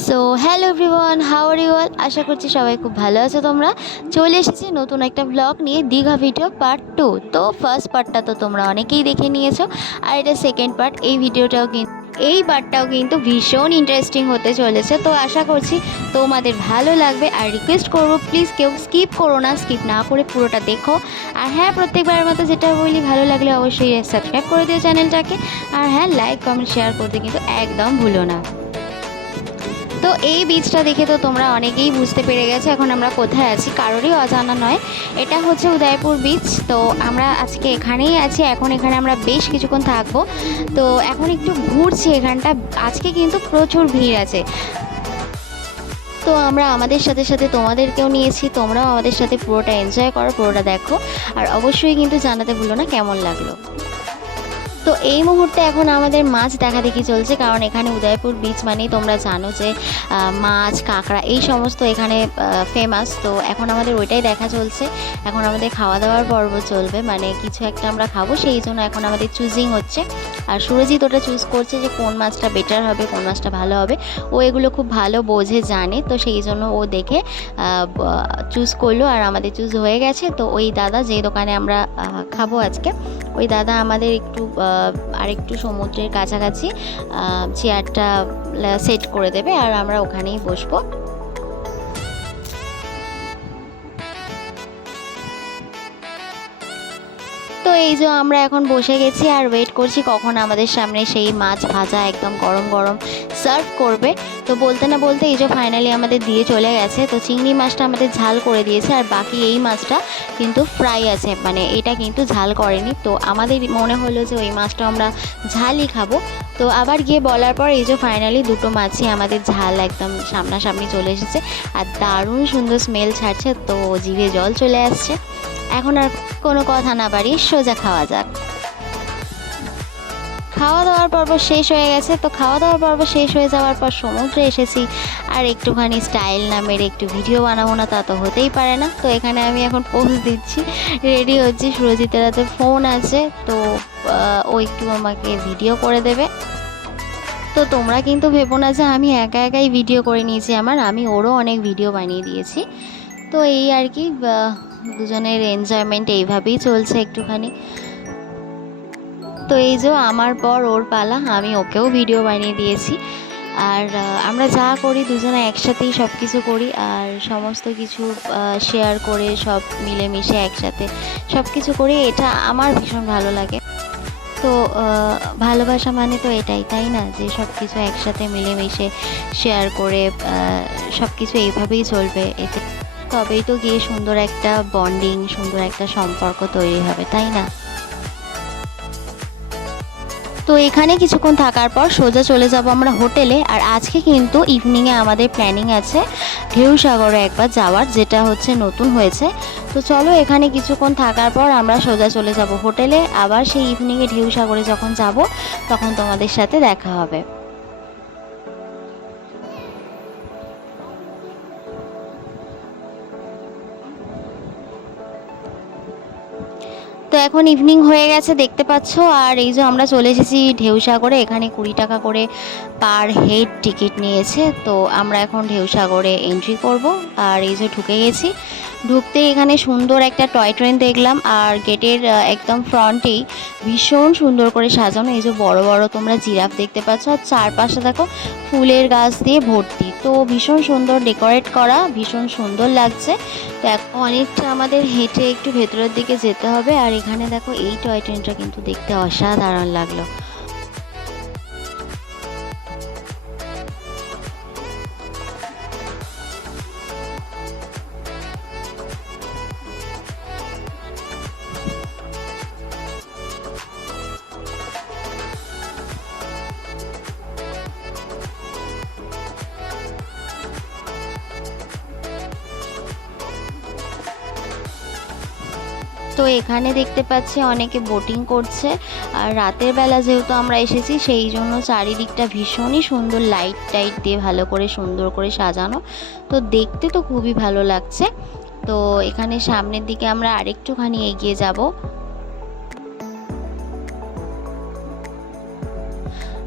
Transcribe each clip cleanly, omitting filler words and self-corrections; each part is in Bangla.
So hello everyone, how are you all? আশা করছি সবাই খুব ভালো আছো। তোমরা চলে এসেছি নতুন একটা ব্লগ নিয়ে, দীঘা ভিডিও পার্ট 2। তো ফার্স্ট পার্টটা তো তোমরা অনেকেই দেখে নিয়েছো, আর এটা সেকেন্ড পার্ট। এই পার্টটাও কিন্তু ভীষণ ইন্টারেস্টিং হতে চলেছে। তো আশা করছি তোমাদের ভালো লাগবে, আর রিকোয়েস্ট করবো প্লিজ কেউ স্কিপ করো না, স্কিপ না করে পুরোটা দেখো। আর হ্যাঁ, প্রত্যেকবারের মতো যেটা বলি, ভালো লাগলে অবশ্যই সাবস্ক্রাইব করে দিও চ্যানেলটাকে। আর হ্যাঁ, লাইক কমেন্ট শেয়ার করতে কিন্তু একদম ভুলো না। তো এই বীজটা দেখে তো তোমরা অনেকেই বুঝতে পেরে গেছো এখন আমরা কোথায় আছি, কারোরই অজানা নয়। এটা হচ্ছে উদয়পুর বীচ। তো আমরা আজকে এখানেই আছি, এখন এখানে আমরা বেশ কিছুক্ষণ থাকবো। তো এখন একটু ঘুরছি এখানটা। আজকে কিন্তু প্রচুর ভিড় আছে। তো আমরা আমাদের সাথে সাথে তোমাদেরকেও নিয়েছি, তোমরাও আমাদের সাথে পুরোটা এনজয় করো, পুরোটা দেখো। আর অবশ্যই কিন্তু জানাতে ভুলো না কেমন লাগলো। তো এই মুহূর্তে এখন আমাদের মাছ দেখা দেখি চলছে, কারণ এখানে উদয়পুর বিচ মানেই তোমরা জানো যে মাছ, কাঁকড়া এই সমস্ত এখানে ফেমাস। তো এখন আমাদের ওইটাই দেখা চলছে। এখন আমাদের খাওয়া দাওয়ার পর্ব চলবে, মানে কিছু একটা আমরা খাবো, সেই জন্য এখন আমাদের চুজিং হচ্ছে। আর সুরজিৎ ওটা চুজ করছে যে কোন মাছটা বেটার হবে, কোন মাছটা ভালো হবে। ও এগুলো খুব ভালো বোঝে, জানে, তো সেই জন্য ও দেখে চুজ করলো। আর আমাদের চুজ হয়ে গেছে। তো ওই দাদা, যে দোকানে আমরা খাবো আজকে, ওই দাদা আমাদের আরেকটু সমুদ্রের কাছাকাছি চেয়ারটা সেট করে দেবে, আর আমরা ওখানেই বসবো। তো এই যে আমরা এখন বসে গেছি আর ওয়েট করছি কখন আমাদের সামনে সেই মাছ ভাজা একদম গরম গরম সার্ভ করবে। তো বলতে না বলতে এই যে ফাইনালি আমাদের দিয়ে চলে গেছে। তো চিংড়ি মাছটা আমাদের ঝাল করে দিয়েছে, আর বাকি এই মাছটা কিন্তু ফ্রাই আছে, মানে এটা কিন্তু ঝাল করেনি। তো আমাদের মনে হলো যে ওই মাছটা আমরা ঝালই খাবো। তো আবার গিয়ে বলার পর এই যে ফাইনালি দুটো মাছই আমাদের ঝাল একদম সামনাসামনি চলে এসেছে, আর দারুণ সুন্দর স্মেল ছাড়ছে। তো জিভে জল চলে আসছে। এখন আর কোনো কথা না বাড়িয়ে সোজা খাওয়া যাক। খাওয়া দাওয়ার পর্ব শেষ হয়ে গেছে। তো খাওয়া দাওয়ার পর্ব শেষ হয়ে যাওয়ার পর সমুদ্রে এসেছি, আর একটুখানি স্টাইল না মেরে একটু ভিডিও বানাবো না, তা তো হতেই পারে না। তো এখানে আমি এখন পোজ দিচ্ছি, রেডি হচ্ছি। সুরজিতের হাতে ফোন আছে, তো ও একটু আমাকে ভিডিও করে দেবে। তো তোমরা কিন্তু ভেবো না যে আমি একা একাই ভিডিও করে নিয়েছি, আমি ওরও অনেক ভিডিও বানিয়ে দিয়েছি। তো এই আর কি, দুজনের এনজয়মেন্ট এইভাবেই চলছে একটুখানি। তো এই যে আমার পর ওর পালা, আমি ওকেও ভিডিও বানিয়ে দিয়েছি। আর আমরা যা করি দুজনে একসাথেই সব কিছু করি, আর সমস্ত কিছু শেয়ার করে সব মিলেমিশে একসাথে সব কিছু করি। এটা আমার ভীষণ ভালো লাগে। তো ভালোবাসা মানে তো এটাই, তাই না, যে সব কিছু একসাথে মিলেমিশে শেয়ার করে সব কিছু এইভাবেই চলবে। এতে তবেই তো গিয়ে সুন্দর একটা বন্ডিং, সুন্দর একটা সম্পর্ক তৈরি হবে, তাই না? তো এখানে কিছুক্ষণ থাকার পর সোজা চলে যাব আমরা হোটেলে। আর আজকে কিন্তু ইভিনিংয়ে আমাদের প্ল্যানিং আছে ঢেউসাগরে একবার যাওয়ার, যেটা হচ্ছে নতুন হয়েছে। তো চলো, এখানে কিছুক্ষণ থাকার পর আমরা সোজা চলে যাব হোটেলে। আবার সেই ইভিনিংয়ে ঢেউসাগরে যখন যাব তখন তোমাদের সাথে দেখা হবে। তো এখন ইভিনিং হয়ে গেছে দেখতে পাচ্ছ, আর এই যে আমরা চলে এসেছি ঢেউসাগরে। এখানে 20 টাকা করে পার হেড টিকিট নিয়েছে। তো আমরা এখন ঢেউসাগরে এন্ট্রি করব, আর এই যে ঢুকে গেছি। ঢুকতে এখানে সুন্দর একটা টয় ট্রেন দেখলাম, আর গেটের একদম ফ্রন্টেই ভীষণ সুন্দর করে সাজানো। এই যে বড় বড় তোমরা জিরাফ দেখতে পাচ্ছ, আর চারপাশে দেখো ফুলের গাছ দিয়ে ভর্তি। তো ভীষণ সুন্দর ডেকোরেট করা, ভীষণ সুন্দর লাগছে। তো অনেকটা আমাদের হেঁটে একটু ভেতরের দিকে যেতে হবে। আর এখানে দেখো এই টয় ট্রেনটা কিন্তু দেখতে অসাধারণ লাগলো। তো এখানে দেখতে পাচ্ছি অনেকে বোটিং করছে। আর রাতের বেলা যেহেতু আমরা এসেছি, সেই জন্য চারিদিকটা ভীষণই সুন্দর, লাইট টাইট দিয়ে ভালো করে সুন্দর করে সাজানো। তো দেখতে তো খুবই ভালো লাগছে। তো এখানে সামনের দিকে আমরা আরেকটুখানি এগিয়ে যাব।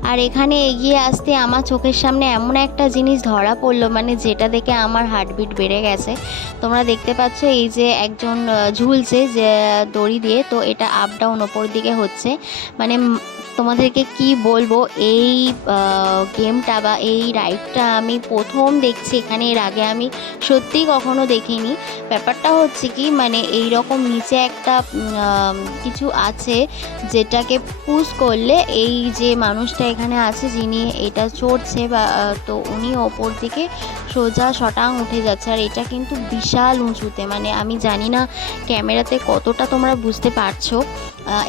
আর এখানে এগিয়ে আসতে আমার চোখের সামনে এমন একটা জিনিস ধরা পড়লো, মানে যেটা দেখে আমার হার্টবিট বেড়ে গেছে। তোমরা দেখতে পাচ্ছ এই যে একজন ঝুলছে যে দড়ি দিয়ে, তো এটা আপ ডাউন ওপর দিকে হচ্ছে। মানে তোমাদেরকে কি বলবো, এই গেমটা বা এই রাইডটা আমি প্রথম দেখছি এখানে, এর আগে আমি সত্যি কখনো দেখিনি। ব্যাপারটা হচ্ছে কি, মানে এই রকম নিচে একটা কিছু আছে যেটাকে পুশ করলে এই যে মানুষটা এখানে আছে যিনি এটা চড়ছে বা তো উনি ওপর দিকে সোজা শটাং উঠে যাচ্ছে। আর এটা কিন্তু বিশাল উঁচুতে, মানে আমি জানি না ক্যামেরাতে কতটা তোমরা বুঝতে পারছো।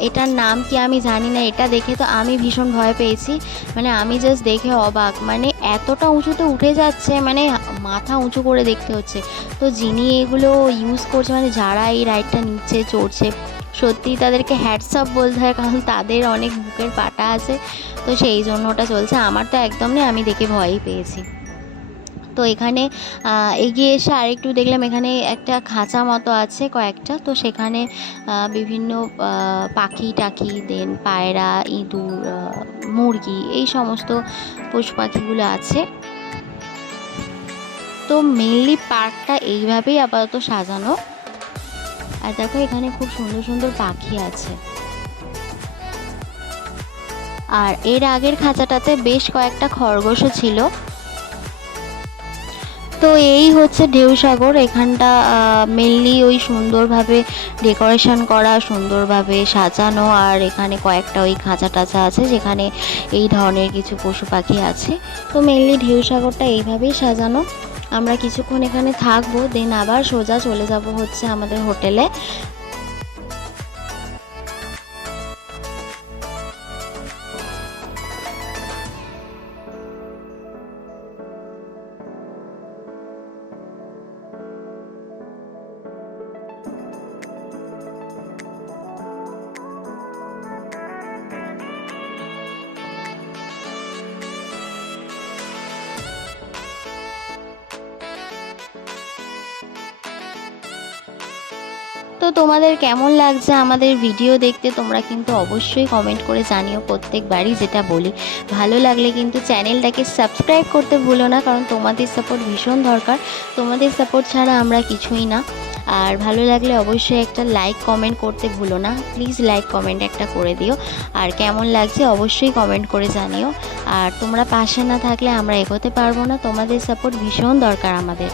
এটার নাম কি আমি জানি না, এটা দেখে তো আমি ভীষণ ভয় পেয়েছি। মানে আমি জাস্ট দেখে অবাক, মানে এতটা উঁচুতে উঠে যাচ্ছে, মানে মাথা উঁচু করে দেখতে হচ্ছে। তো যিনি এগুলো ইউজ করছে, মানে যারা এই রাইডটা নিচ্ছে চড়ছে, সত্যি তাদেরকে হ্যাটস অফ বলতে হয়, কারণ তাদের অনেক বুকের পাটা আছে। তো সেই জন্য ওটা চলছে, আমার তো একদম নেই, আমি দেখে ভয়ই পেয়েছি। তো এখানে এগিয়ে এসে আরেকটু দেখলাম এখানে একটা খাঁচা মতো আছে কয়েকটা, তো সেখানে বিভিন্ন পাখি টাখি, দেন পায়রা, ইঁদুর, মুরগি, এই সমস্ত পশু পাখিগুলো আছে। তো মেনলি পার্কটা এইভাবেই আপাতত সাজানো। আর দেখো এখানে খুব সুন্দর সুন্দর পাখি আছে। আর এর আগের খাঁচাটাতে বেশ কয়েকটা খরগোশও ছিল। তো এই হচ্ছে ঢেউসাগর। এখানটা মেনলি ওই সুন্দরভাবে ডেকোরেশন করা, সুন্দরভাবে সাজানো। আর এখানে কয়েকটা ওই খাঁচা টাচা আছে যেখানে এই ধরনের কিছু পশু পাখি আছে। তো মেনলি ঢেউসাগরটা এইভাবেই সাজানো। আমরা কিছুক্ষণ এখানে থাকবো, দেন আবার সোজা চলে যাব হচ্ছে আমাদের হোটেলে। তো তোমাদের কেমন লাগছে আমাদের ভিডিও দেখতে, তোমরা কিন্তু অবশ্যই কমেন্ট করে জানিও। প্রত্যেকবারই যেটা বলি, ভালো লাগলে কিন্তু চ্যানেলটাকে সাবস্ক্রাইব করতে ভুলো না, কারণ তোমাদের সাপোর্ট ভীষণ দরকার। তোমাদের সাপোর্ট ছাড়া আমরা কিছুই না। আর ভালো লাগলে অবশ্যই একটা লাইক কমেন্ট করতে ভুলো না, প্লিজ লাইক কমেন্ট একটা করে দিও। আর কেমন লাগছে অবশ্যই কমেন্ট করে জানিও। আর তোমরা পাশে না থাকলে আমরা এগোতে পারবো না, তোমাদের সাপোর্ট ভীষণ দরকার আমাদের।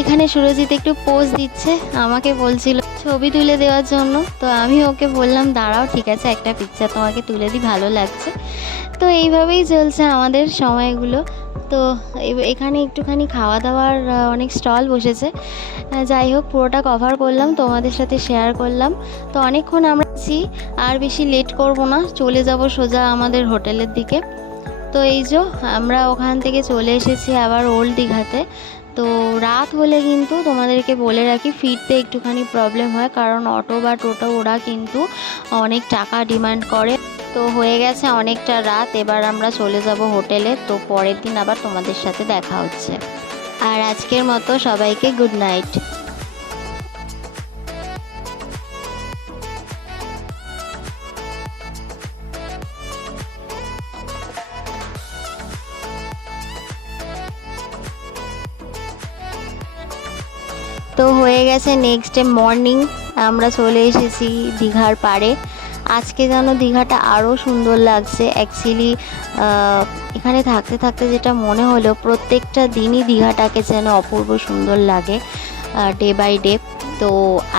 এখানে সুরজিৎ একটু পোজ দিচ্ছে, আমাকে বলছিল ছবি তুলে দেওয়ার জন্য। তো আমি ওকে বললাম দাঁড়াও, ঠিক আছে একটা পিকচার তোমাকে তুলে দিই, ভালো লাগছে। তো এইভাবেই চলছে আমাদের সময়গুলো। তো এখানে একটুখানি খাওয়া দাওয়ার অনেক স্টল বসেছে। যাই হোক, পুরোটা কভার করলাম, তোমাদের সাথে শেয়ার করলাম। তো অনেকক্ষণ আমরা আছি, আর বেশি লেট করব না, চলে যাব সোজা আমাদের হোটেলের দিকে। তো এই যে আমরা ওখান থেকে চলে এসেছি আবার ওল্ড দীঘাতে। তো রাত হলে কিন্তু তোমাদেরকে বলে রাখি, ফিরতে একটুখানি প্রবলেম হয়, কারণ অটো বা টোটো ওরা কিন্তু অনেক টাকা ডিমান্ড করে। তো হয়ে গেছে অনেকটা রাত, এবার আমরা চলে যাব হোটেলে। তো পরের দিন আবার তোমাদের সাথে দেখা হচ্ছে। আর আজকের মতো সবাইকে গুড নাইট। তো হয়ে গেছে নেক্সট ডে মর্নিং, আমরা চলে এসেছি দীঘার পাড়ে। আজকে যেন দীঘাটা আরও সুন্দর লাগছে। অ্যাকচুয়ালি এখানে থাকতে থাকতে যেটা মনে হলো, প্রত্যেকটা দিনই দীঘাটাকে যেন অপূর্ব সুন্দর লাগে ডে বাই ডে। তো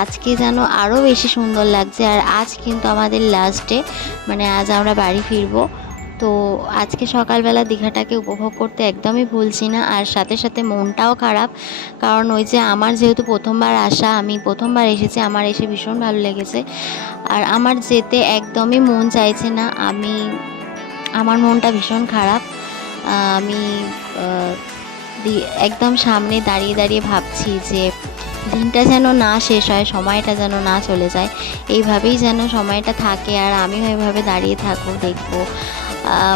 আজকে যেন আরও বেশি সুন্দর লাগছে। আর আজ কিন্তু আমাদের লাস্ট ডে, মানে আজ আমরা বাড়ি ফিরবো। তো আজকে সকালবেলা দীঘাটাকে উপভোগ করতে একদমই ভুলছি না। আর সাথে সাথে মনটাও খারাপ, কারণ ওই যে আমার যেহেতু প্রথমবার আসা, আমি প্রথমবার এসেছি, আমার এসে ভীষণ ভালো লেগেছে। আর আমার যেতে একদমই মন চাইছে না, আমার মনটা ভীষণ খারাপ। আমি একদম সামনে দাঁড়িয়ে দাঁড়িয়ে ভাবছি যে দিনটা যেন না শেষ হয়, সময়টা যেন না চলে যায়, এইভাবেই যেন সময়টা থাকে আর আমিও এভাবে দাঁড়িয়ে থাকবো, দেখবো।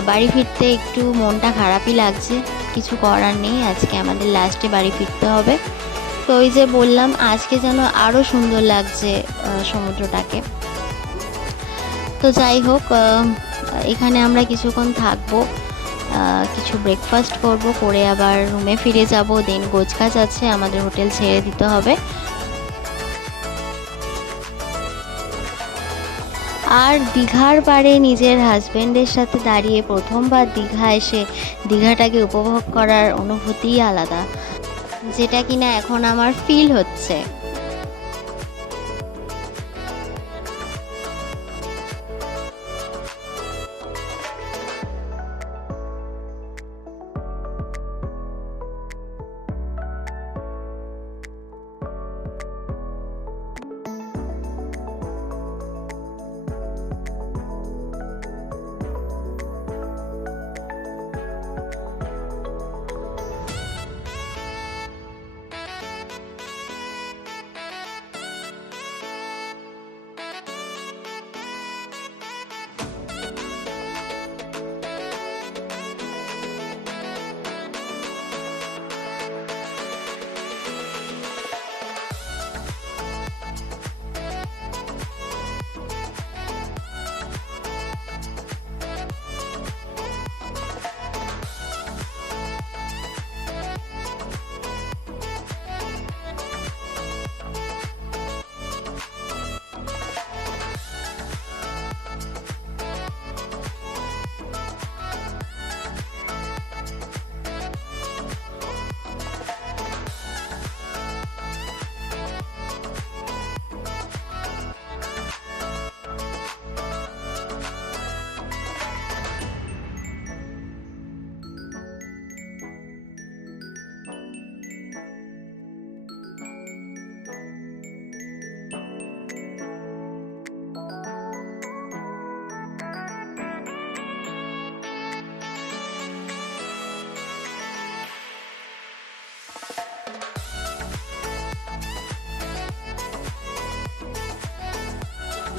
বাড়ি ফিরতে একটু মনটা খারাপই লাগছে, কিছু করার নেই, আজকে আমাদের লাস্টে বাড়ি ফিরতে হবে। তো ওই যে বললাম আজকে যেন আরও সুন্দর লাগছে সমুদ্রটাকে। তো যাই হোক, এখানে আমরা কিছুক্ষণ থাকবো, কিছু ব্রেকফাস্ট করব, করে আবার রুমে ফিরে যাব। দেন গোছগাছ আছে, আমাদের হোটেল ছেড়ে দিতে হবে। আর দীঘার পাড়ে নিজের হাজব্যান্ডের সাথে দাঁড়িয়ে প্রথমবার দীঘা এসে দীঘাটাকে উপভোগ করার অনুভূতিই আলাদা, যেটা কিনা এখন আমার ফিল হচ্ছে।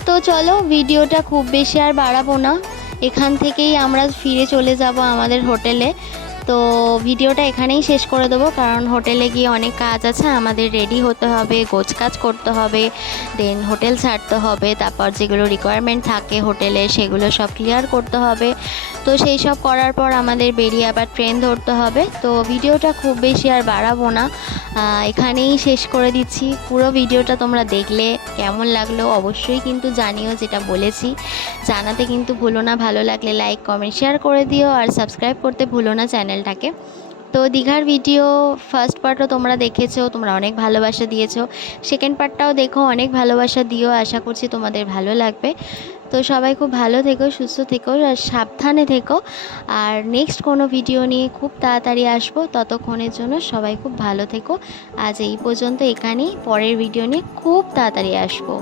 তো চলো, ভিডিওটা খুব বেশি আর বাড়াবো না, এখান থেকেই আমরা ফিরে চলে যাব আমাদের হোটেলে। তো ভিডিওটা এখানেই শেষ করে দেবো, কারণ হোটেলে গিয়ে অনেক কাজ আছে, আমাদের রেডি হতে হবে, গোছকাজ করতে হবে, দেন হোটেল ছাড়তে হবে, তারপর যেগুলো রিকোয়ারমেন্ট থাকে হোটেলে সেগুলো সব ক্লিয়ার করতে হবে। তো সেই সব করার পর আমাদের বেরিয়ে আবার ট্রেন ধরতে হবে। তো ভিডিওটা খুব বেশি আর বাড়াবো না, এখানেই শেষ করে দিচ্ছি। পুরো ভিডিওটা তোমরা দেখলে কেমন লাগলো অবশ্যই কিন্তু জানিও, যেটা বলেছি জানাতে কিন্তু ভুলো না। ভালো লাগলে লাইক কমেন্ট শেয়ার করে দিও, আর সাবস্ক্রাইব করতে ভুলো না চ্যানেলটাকে। তো দীঘার ভিডিও ফার্স্ট পার্টও তোমরা দেখেছো, তোমরা অনেক ভালোবাসা দিয়েছো, সেকেন্ড পার্টটাও দেখো, অনেক ভালোবাসা দিও, আশা করছি তোমাদের ভালো লাগবে। তো সবাই খুব ভালো থেকো, সুস্থ থেকো, আর সাবধানে থেকো। আর নেক্সট কোনো ভিডিও নিয়ে খুব তাড়াতাড়ি আসবো, ততক্ষণের জন্য সবাই খুব ভালো থেকো। আজ এই পর্যন্ত, এখানেই, পরের ভিডিও নিয়ে খুব তাড়াতাড়ি আসবো।